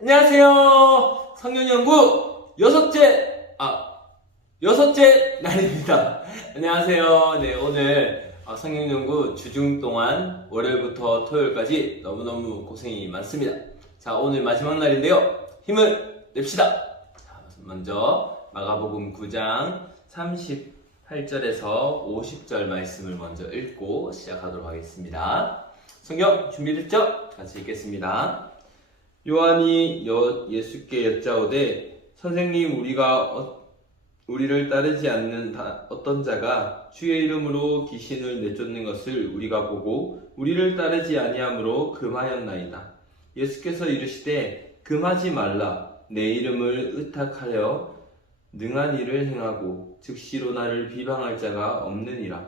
안녕하세요. 성경연구 여섯째 날입니다. 안녕하세요. 네, 오늘 성경연구 주중 동안 월요일부터 토요일까지 너무너무 고생이 많습니다. 자, 오늘 마지막 날인데요. 힘을 냅시다. 자, 먼저 마가복음 9장 38절에서 50절 말씀을 먼저 읽고 시작하도록 하겠습니다. 성경 준비됐죠? 같이 읽겠습니다. 요한이 예수께 여짜오되 선생님, 우리를 따르지 않는 어떤 자가 주의 이름으로 귀신을 내쫓는 것을 우리가 보고 우리를 따르지 아니하므로 금하였나이다. 예수께서 이르시되 금하지 말라. 내 이름을 의탁하여 능한 일을 행하고 즉시로 나를 비방할 자가 없느니라.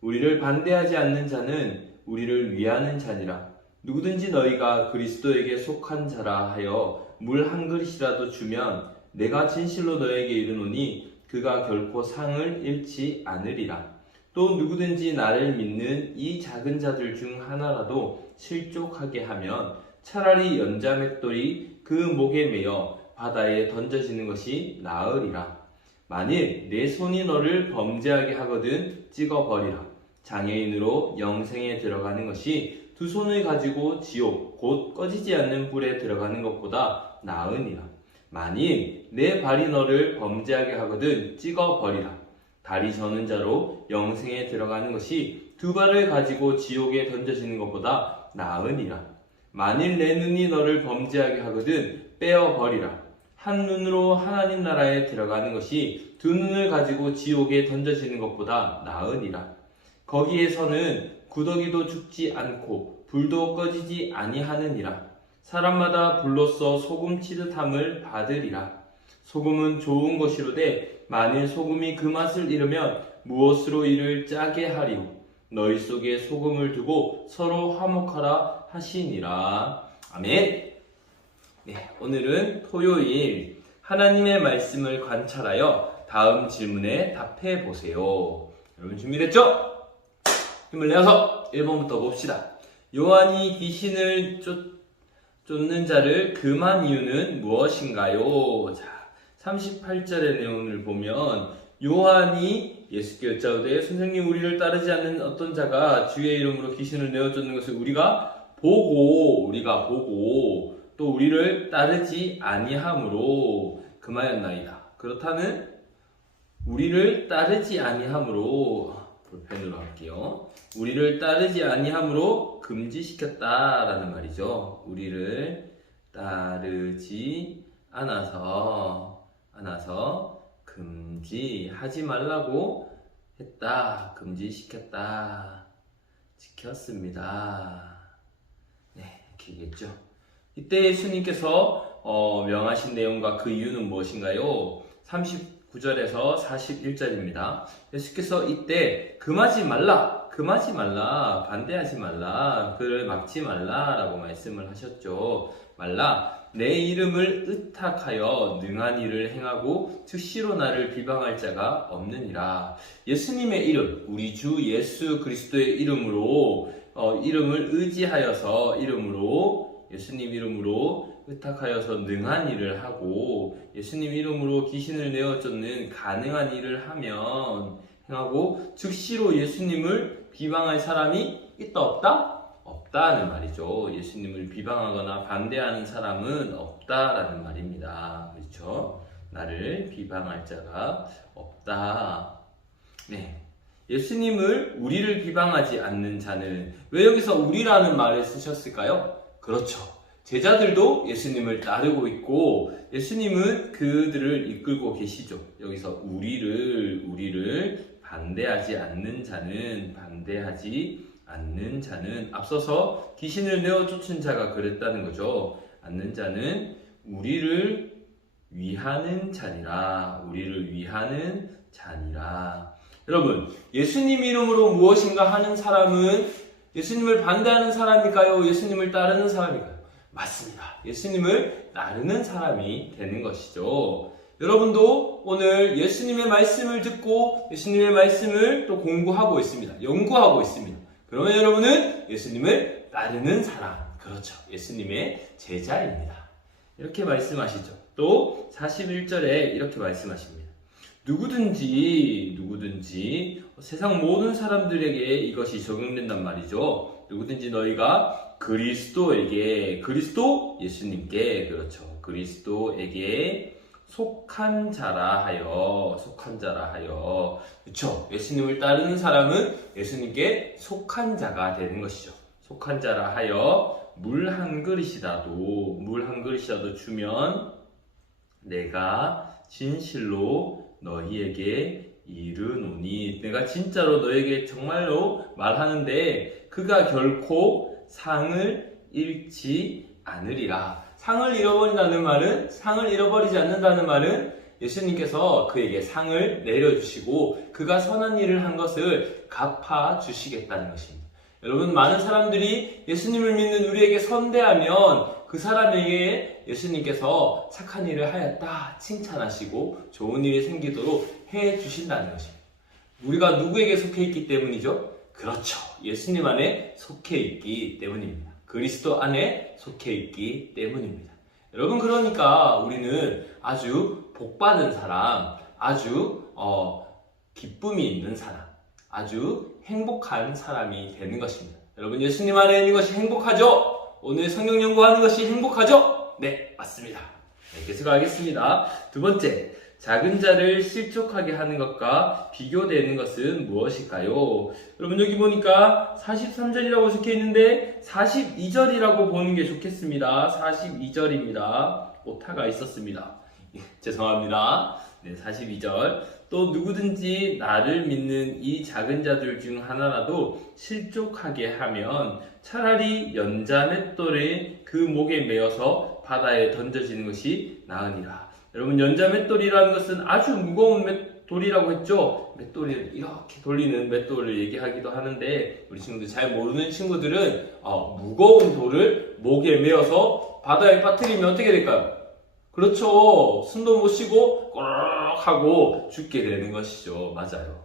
우리를 반대하지 않는 자는 우리를 위하는 자니라. 누구든지 너희가 그리스도에게 속한 자라 하여 물 한 그릇이라도 주면 내가 진실로 너에게 이르노니 그가 결코 상을 잃지 않으리라. 또 누구든지 나를 믿는 이 작은 자들 중 하나라도 실족하게 하면 차라리 연자맷돌이 그 목에 매어 바다에 던져지는 것이 나으리라. 만일 내 손이 너를 범죄하게 하거든 찍어버리라. 장애인으로 영생에 들어가는 것이 두 손을 가지고 지옥 곧 꺼지지 않는 불에 들어가는 것보다 나으니라. 만일 내 발이 너를 범죄하게 하거든 찍어버리라. 다리 저는 자로 영생에 들어가는 것이 두 발을 가지고 지옥에 던져지는 것보다 나으니라. 만일 내 눈이 너를 범죄하게 하거든 빼어버리라. 한 눈으로 하나님 나라에 들어가는 것이 두 눈을 가지고 지옥에 던져지는 것보다 나으니라. 거기에서는 구더기도 죽지 않고 불도 꺼지지 아니하느니라. 사람마다 불로써 소금 치듯함을 받으리라. 소금은 좋은 것이로되 만일 소금이 그 맛을 잃으면 무엇으로 이를 짜게 하리요. 너희 속에 소금을 두고 서로 화목하라 하시니라. 아멘. 네, 오늘은 토요일 하나님의 말씀을 관찰하여 다음 질문에 답해 보세요. 여러분 준비됐죠? 힘을 내어서 1번부터 봅시다. 요한이 귀신을 쫓는 자를 금한 이유는 무엇인가요? 자, 38절의 내용을 보면 요한이 예수께 여짜오되 선생님, 우리를 따르지 않는 어떤 자가 주의 이름으로 귀신을 내어 쫓는 것을 우리가 보고 또 우리를 따르지 아니하므로 금하였나이다. 그렇다면 우리를 따르지 아니하므로, 볼펜으로 할게요. 우리를 따르지 아니하므로 금지시켰다라는 말이죠. 우리를 따르지 않아서 금지하지 말라고 했다. 금지시켰다. 지켰습니다. 네, 이렇게겠죠. 이때 예수님께서 명하신 내용과 그 이유는 무엇인가요? 39절에서 41절입니다. 예수께서 이때 금하지 말라, 반대하지 말라, 그를 막지 말라라고 말씀을 하셨죠. 내 이름을 의탁하여 능한 일을 행하고 즉시로 나를 비방할 자가 없느니라. 예수님의 이름, 우리 주 예수 그리스도의 이름으로 이름을 의지하여서 예수님 이름으로 의탁하여서 능한 일을 하고 예수님 이름으로 귀신을 내어 쫓는 가능한 일을 행하고 즉시로 예수님을 비방할 사람이 있다 없다? 없다는 말이죠. 예수님을 비방하거나 반대하는 사람은 없다라는 말입니다. 그렇죠? 나를 비방할 자가 없다. 네. 예수님을 우리를 비방하지 않는 자는, 왜 여기서 우리라는 말을 쓰셨을까요? 그렇죠. 제자들도 예수님을 따르고 있고 예수님은 그들을 이끌고 계시죠. 여기서 우리를 반대하지 않는 자는 앞서서 귀신을 내어 쫓은 자가 그랬다는 거죠. 않는 자는 우리를 위하는 자니라. 여러분, 예수님 이름으로 무엇인가 하는 사람은 예수님을 반대하는 사람일까요? 예수님을 따르는 사람일까요? 맞습니다. 예수님을 따르는 사람이 되는 것이죠. 여러분도 오늘 예수님의 말씀을 듣고 예수님의 말씀을 또 공부하고 있습니다. 연구하고 있습니다. 그러면 여러분은 예수님을 따르는 사람, 그렇죠. 예수님의 제자입니다. 이렇게 말씀하시죠. 또 41절에 이렇게 말씀하십니다. 누구든지 세상 모든 사람들에게 이것이 적용된단 말이죠. 누구든지 너희가 그리스도에게, 그리스도 예수님께, 그렇죠. 그리스도에게 속한 자라 하여. 그렇죠. 예수님을 따르는 사람은 예수님께 속한 자가 되는 것이죠. 속한 자라 하여 물 한 그릇이라도 주면 내가 진실로 너희에게 이르노니. 내가 진짜로 너에게 정말로 말하는데 그가 결코 상을 잃지 않으리라. 상을 잃어버리지 않는다는 말은 예수님께서 그에게 상을 내려주시고 그가 선한 일을 한 것을 갚아주시겠다는 것입니다. 여러분, 많은 사람들이 예수님을 믿는 우리에게 선대하면 그 사람에게 예수님께서 착한 일을 하였다 칭찬하시고 좋은 일이 생기도록 해주신다는 것입니다. 우리가 누구에게 속해 있기 때문이죠? 그렇죠. 예수님 안에 속해 있기 때문입니다. 그리스도 안에 속해 있기 때문입니다. 여러분, 그러니까 우리는 아주 복받은 사람, 아주 기쁨이 있는 사람, 아주 행복한 사람이 되는 것입니다. 여러분, 예수님 안에 있는 것이 행복하죠? 오늘 성경 연구하는 것이 행복하죠? 네, 맞습니다. 네, 계속하겠습니다. 두 번째, 작은 자를 실족하게 하는 것과 비교되는 것은 무엇일까요? 여러분, 여기 보니까 43절이라고 적혀 있는데 42절이라고 보는 게 좋겠습니다. 42절입니다. 오타가 있었습니다. 죄송합니다. 네, 42절. 또 누구든지 나를 믿는 이 작은 자들 중 하나라도 실족하게 하면 차라리 연자 맷돌을 그 목에 매어서 바다에 던져지는 것이 나으니라. 여러분, 연자 맷돌이라는 것은 아주 무거운 맷돌이라고 했죠. 맷돌을 이렇게 돌리는 맷돌을 얘기하기도 하는데 우리 친구들 잘 모르는 친구들은 무거운 돌을 목에 매어서 바다에 빠뜨리면 어떻게 될까요? 그렇죠. 숨도 못 쉬고 꼬르륵 하고 죽게 되는 것이죠. 맞아요.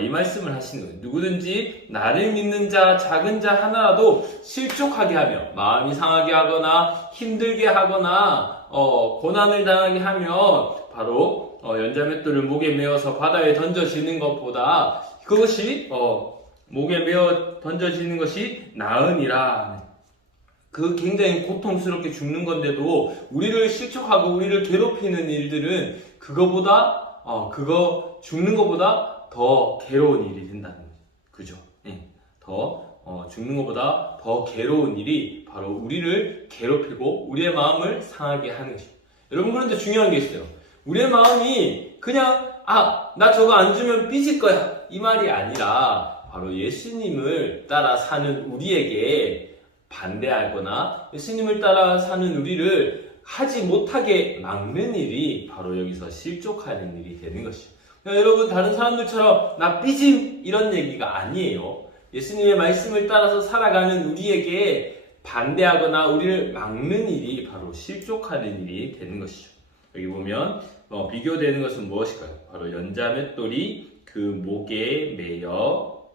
이 말씀을 하시는 거예요. 누구든지 나를 믿는 자, 작은 자 하나라도 실족하게 하며 마음이 상하게 하거나 힘들게 하거나 고난을 당하게 하면 바로 연자맷돌을 목에 메어서 바다에 던져지는 것보다 그것이 목에 메어 던져지는 것이 나으니라. 그 굉장히 고통스럽게 죽는 건데도 우리를 실족하고 우리를 괴롭히는 일들은 죽는 것보다 더 괴로운 일이 된다는 거죠. 그죠? 네. 죽는 것보다 더 괴로운 일이 바로 우리를 괴롭히고 우리의 마음을 상하게 하는 것입니다. 여러분, 그런데 중요한 게 있어요. 우리의 마음이 그냥 나 저거 안 주면 삐질 거야 이 말이 아니라 바로 예수님을 따라 사는 우리에게 반대하거나 예수님을 따라 사는 우리를 하지 못하게 막는 일이 바로 여기서 실족하는 일이 되는 것이죠. 여러분, 다른 사람들처럼 나 삐짐 이런 얘기가 아니에요. 예수님의 말씀을 따라서 살아가는 우리에게 반대하거나 우리를 막는 일이 바로 실족하는 일이 되는 것이죠. 여기 보면 비교되는 것은 무엇일까요? 바로 연자맷돌이 그 목에 매여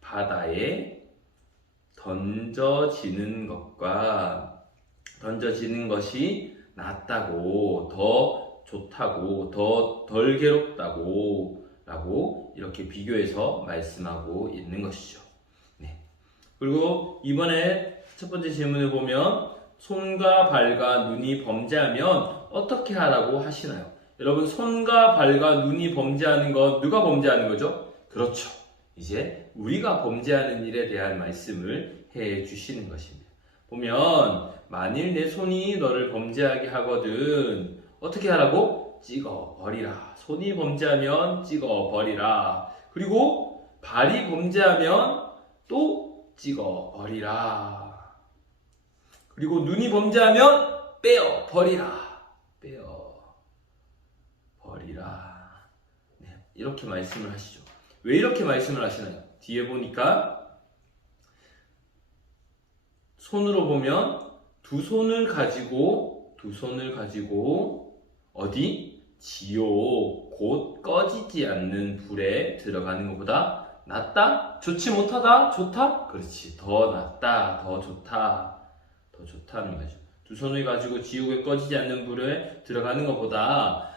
바다에 던져지는 것과 던져지는 것이 낫다고, 더 좋다고, 더 덜 괴롭다고 라고 이렇게 비교해서 말씀하고 있는 것이죠. 네. 그리고 이번에 첫 번째 질문을 보면 손과 발과 눈이 범죄하면 어떻게 하라고 하시나요? 여러분, 손과 발과 눈이 범죄하는 것 누가 범죄하는 거죠? 그렇죠. 이제 우리가 범죄하는 일에 대한 말씀을 해 주시는 것입니다. 보면 만일 내 손이 너를 범죄하게 하거든 어떻게 하라고? 찍어 버리라. 손이 범죄하면 찍어 버리라. 그리고 발이 범죄하면 또 찍어 버리라. 그리고 눈이 범죄하면 빼어 버리라. 빼어 버리라. 네, 이렇게 말씀을 하시죠. 왜 이렇게 말씀을 하시나요? 뒤에 보니까 손으로 보면 두 손을 가지고 어디? 지옥, 곧 꺼지지 않는 불에 들어가는 것보다 낫다? 좋지 못하다? 좋다? 그렇지. 더 낫다, 더 좋다. 더 좋다는 거죠. 두 손을 가지고 지옥에 꺼지지 않는 불에 들어가는 것보다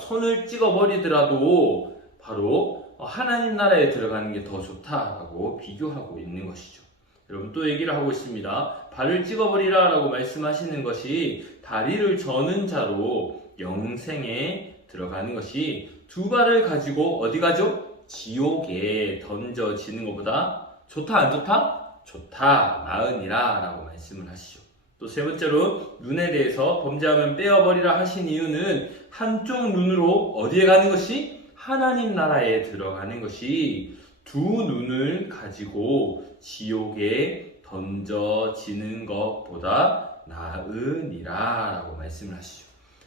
손을 찍어버리더라도 바로 하나님 나라에 들어가는 게 더 좋다라고 비교하고 있는 것이죠. 여러분 또 얘기를 하고 있습니다. 발을 찍어버리라 라고 말씀하시는 것이 다리를 저는 자로 영생에 들어가는 것이 두 발을 가지고 어디 가죠? 지옥에 던져지는 것보다 좋다 안 좋다? 좋다 나으니라 라고 말씀을 하시죠. 또 세 번째로 눈에 대해서 범죄하면 빼어버리라 하신 이유는 한쪽 눈으로 어디에 가는 것이? 하나님 나라에 들어가는 것이 두 눈을 가지고 지옥에 던져지는 것보다 나으니라 라고 말씀을 하시죠.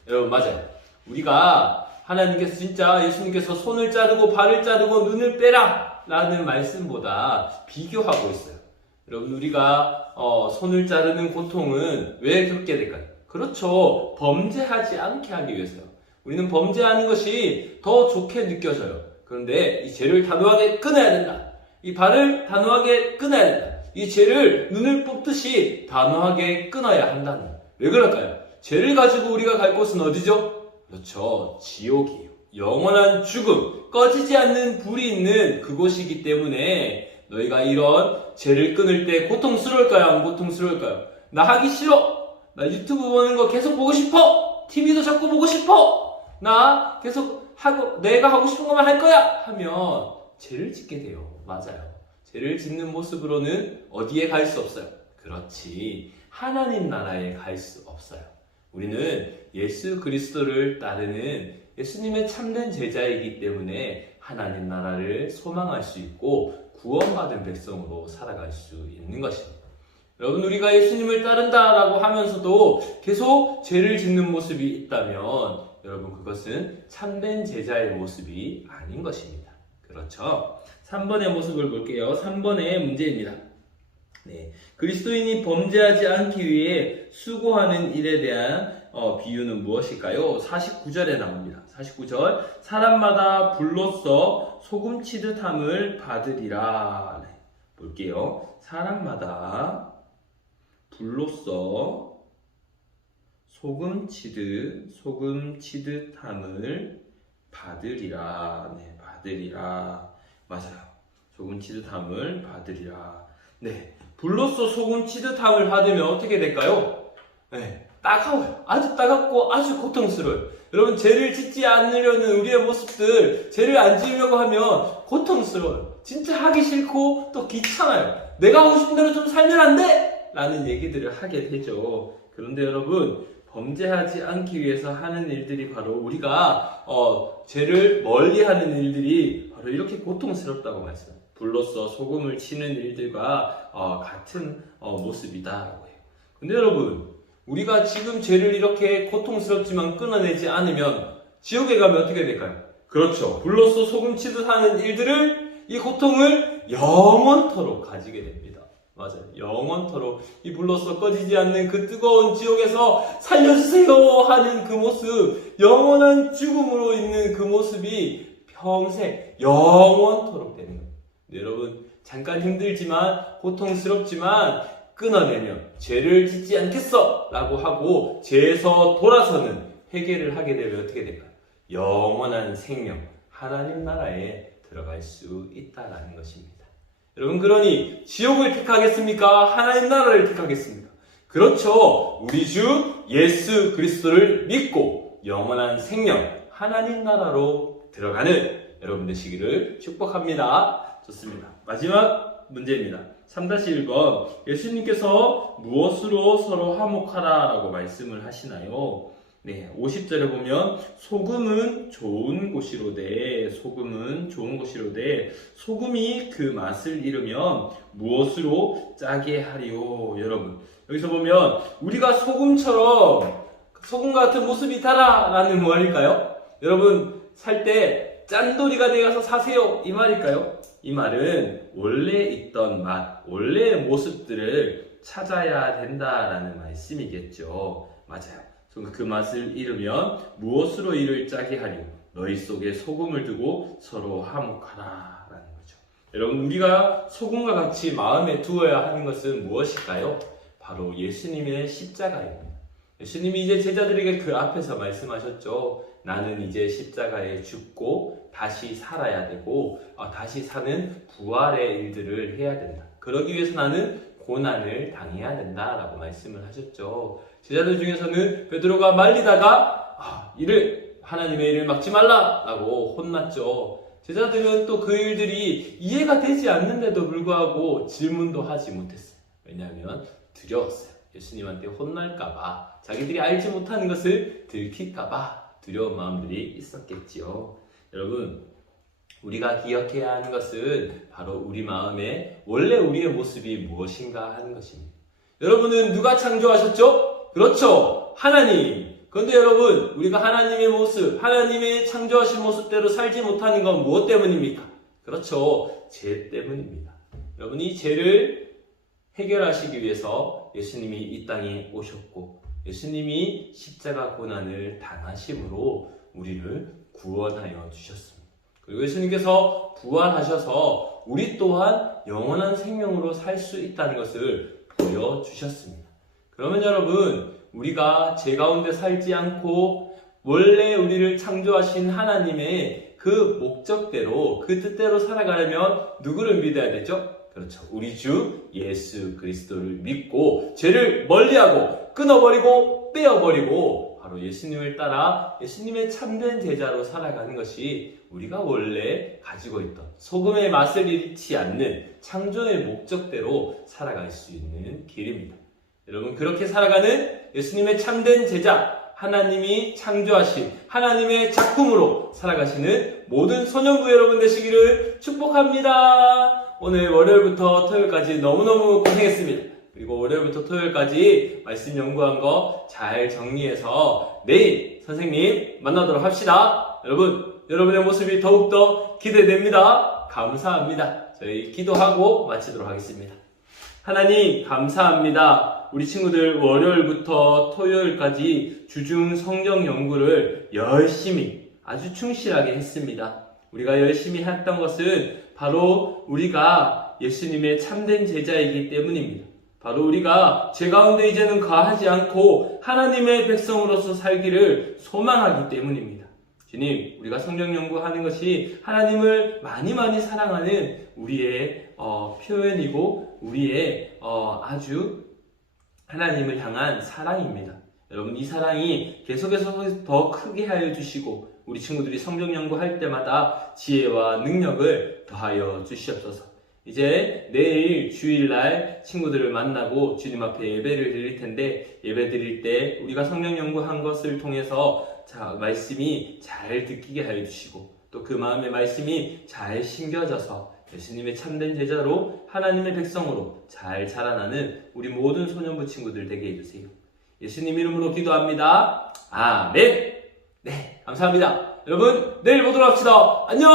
여러분 맞아요. 우리가 하나님께서 진짜 예수님께서 손을 자르고 발을 자르고 눈을 빼라 라는 말씀보다 비교하고 있어요. 여러분 우리가 손을 자르는 고통은 왜 겪게 될까요? 그렇죠. 범죄하지 않게 하기 위해서요. 우리는 범죄하는 것이 더 좋게 느껴져요. 그런데 이 죄를 단호하게 끊어야 된다. 이 발을 단호하게 끊어야 된다. 이 죄를 눈을 뽑듯이 단호하게 끊어야 한다는 거예요. 왜 그럴까요? 죄를 가지고 우리가 갈 곳은 어디죠? 그렇죠. 지옥이에요. 영원한 죽음, 꺼지지 않는 불이 있는 그곳이기 때문에 너희가 이런 죄를 끊을 때 고통스러울까요? 안 고통스러울까요? 나 하기 싫어. 나 유튜브 보는 거 계속 보고 싶어. TV도 자꾸 보고 싶어. 나 계속 내가 하고 싶은 것만 할 거야. 하면 죄를 짓게 돼요. 맞아요. 죄를 짓는 모습으로는 어디에 갈 수 없어요. 그렇지. 하나님 나라에 갈 수 없어요. 우리는 예수 그리스도를 따르는 예수님의 참된 제자이기 때문에 하나님 나라를 소망할 수 있고 구원받은 백성으로 살아갈 수 있는 것입니다. 여러분 우리가 예수님을 따른다라고 하면서도 계속 죄를 짓는 모습이 있다면 여러분 그것은 참된 제자의 모습이 아닌 것입니다. 그렇죠? 3번의 모습을 볼게요. 3번의 문제입니다. 네, 그리스도인이 범죄하지 않기 위해 수고하는 일에 대한 비유는 무엇일까요? 49절에 나옵니다. 49절 사람마다 불로써 소금 치듯 함을 받으리라. 네, 볼게요. 사람마다 불로써 소금 치듯 함을 받으리라. 네, 받으리라. 맞아요. 소금 치듯 함을 받으리라. 네, 불로써 소금 치듯 함을 받으면 어떻게 될까요? 네, 따가워요. 아주 따갑고 아주 고통스러워요. 여러분 죄를 짓지 않으려는 우리의 모습들, 죄를 안 지으려고 하면 고통스러워요. 진짜 하기 싫고 또 귀찮아요. 내가 하고 싶은 대로 좀 살면 안 돼? 라는 얘기들을 하게 되죠. 그런데 여러분 범죄하지 않기 위해서 하는 일들이 바로 우리가 죄를 멀리하는 일들이 바로 이렇게 고통스럽다고 말씀해요. 불로써 소금을 치는 일들과 같은 모습이다라고 해요. 근데 여러분 우리가 지금 죄를 이렇게 고통스럽지만 끊어내지 않으면 지옥에 가면 어떻게 될까요? 그렇죠. 불로써 소금 치듯 하는 일들을 이 고통을 영원토록 가지게 됩니다. 맞아요. 영원토록 이 불로써 꺼지지 않는 그 뜨거운 지옥에서 살려주세요 하는 그 모습, 영원한 죽음으로 있는 그 모습이 평생 영원토록 되는 거예요. 여러분 잠깐 힘들지만 고통스럽지만 끊어내면 죄를 짓지 않겠어 라고 하고 죄에서 돌아서는 회개를 하게 되면 어떻게 될까요? 영원한 생명, 하나님 나라에 들어갈 수 있다는 것입니다. 여러분 그러니 지옥을 택하겠습니까? 하나님 나라를 택하겠습니까? 그렇죠. 우리 주 예수 그리스도를 믿고 영원한 생명, 하나님 나라로 들어가는 여러분 되시기를 축복합니다. 좋습니다. 마지막 문제입니다. 3-1번 예수님께서 무엇으로 서로 화목하라 라고 말씀을 하시나요? 네, 50절에 보면 소금은 좋은 곳이로되 소금이 그 맛을 잃으면 무엇으로 짜게 하리요? 여러분 여기서 보면 우리가 소금처럼 소금 같은 모습이 있다라 라는 말일까요? 여러분 살 때 짠돌이가 되어서 사세요 이 말일까요? 이 말은 원래 있던 맛, 원래의 모습들을 찾아야 된다라는 말씀이겠죠. 맞아요. 그 맛을 잃으면 무엇으로 이를 짜게 하리요? 너희 속에 소금을 두고 서로 화목하라 라는 거죠. 여러분 우리가 소금과 같이 마음에 두어야 하는 것은 무엇일까요? 바로 예수님의 십자가입니다. 예수님이 이제 제자들에게 그 앞에서 말씀하셨죠. 나는 이제 십자가에 죽고 다시 살아야 되고 다시 사는 부활의 일들을 해야 된다. 그러기 위해서 나는 고난을 당해야 된다라고 말씀을 하셨죠. 제자들 중에서는 베드로가 말리다가 하나님의 일을 막지 말라라고 혼났죠. 제자들은 또 그 일들이 이해가 되지 않는데도 불구하고 질문도 하지 못했어요. 왜냐하면 두려웠어요. 예수님한테 혼날까봐, 자기들이 알지 못하는 것을 들킬까봐 두려운 마음들이 있었겠지요. 여러분, 우리가 기억해야 하는 것은 바로 우리 마음에 원래 우리의 모습이 무엇인가 하는 것입니다. 여러분은 누가 창조하셨죠? 그렇죠, 하나님. 그런데 여러분, 우리가 하나님의 모습, 하나님의 창조하신 모습대로 살지 못하는 건 무엇 때문입니까? 그렇죠, 죄 때문입니다. 여러분, 이 죄를 해결하시기 위해서 예수님이 이 땅에 오셨고 예수님이 십자가 고난을 당하심으로 우리를 구원하여 주셨습니다. 그리고 예수님께서 부활하셔서 우리 또한 영원한 생명으로 살 수 있다는 것을 보여주셨습니다. 그러면 여러분, 우리가 죄 가운데 살지 않고 원래 우리를 창조하신 하나님의 그 목적대로, 그 뜻대로 살아가려면 누구를 믿어야 되죠? 그렇죠, 우리 주 예수 그리스도를 믿고 죄를 멀리하고 끊어버리고 빼어버리고 바로 예수님을 따라 예수님의 참된 제자로 살아가는 것이 우리가 원래 가지고 있던 소금의 맛을 잃지 않는 창조의 목적대로 살아갈 수 있는 길입니다. 여러분, 그렇게 살아가는 예수님의 참된 제자, 하나님이 창조하신 하나님의 작품으로 살아가시는 모든 소년부 여러분 되시기를 축복합니다. 오늘 월요일부터 토요일까지 너무너무 고생했습니다. 그리고 월요일부터 토요일까지 말씀 연구한 거 잘 정리해서 내일 선생님 만나도록 합시다. 여러분의 모습이 더욱더 기대됩니다. 감사합니다. 저희 기도하고 마치도록 하겠습니다. 하나님, 감사합니다. 우리 친구들 월요일부터 토요일까지 주중 성경 연구를 열심히, 아주 충실하게 했습니다. 우리가 열심히 했던 것은 바로 우리가 예수님의 참된 제자이기 때문입니다. 바로 우리가 죄 가운데 이제는 거하지 않고 하나님의 백성으로서 살기를 소망하기 때문입니다. 주님, 우리가 성경 연구하는 것이 하나님을 많이 사랑하는 우리의 표현이고 우리의 아주 하나님을 향한 사랑입니다. 여러분, 이 사랑이 계속해서 더 크게 하여 주시고 우리 친구들이 성경 연구할 때마다 지혜와 능력을 더하여 주시옵소서. 이제 내일 주일날 친구들을 만나고 주님 앞에 예배를 드릴 텐데, 예배 드릴 때 우리가 성경 연구한 것을 통해서 말씀이 잘 듣기게 하여 주시고 또 그 마음의 말씀이 잘 심겨져서 예수님의 참된 제자로 하나님의 백성으로 잘 자라나는 우리 모든 소년부 친구들 되게 해주세요. 예수님 이름으로 기도합니다. 아멘. 네, 감사합니다. 여러분, 내일 보도록 합시다. 안녕.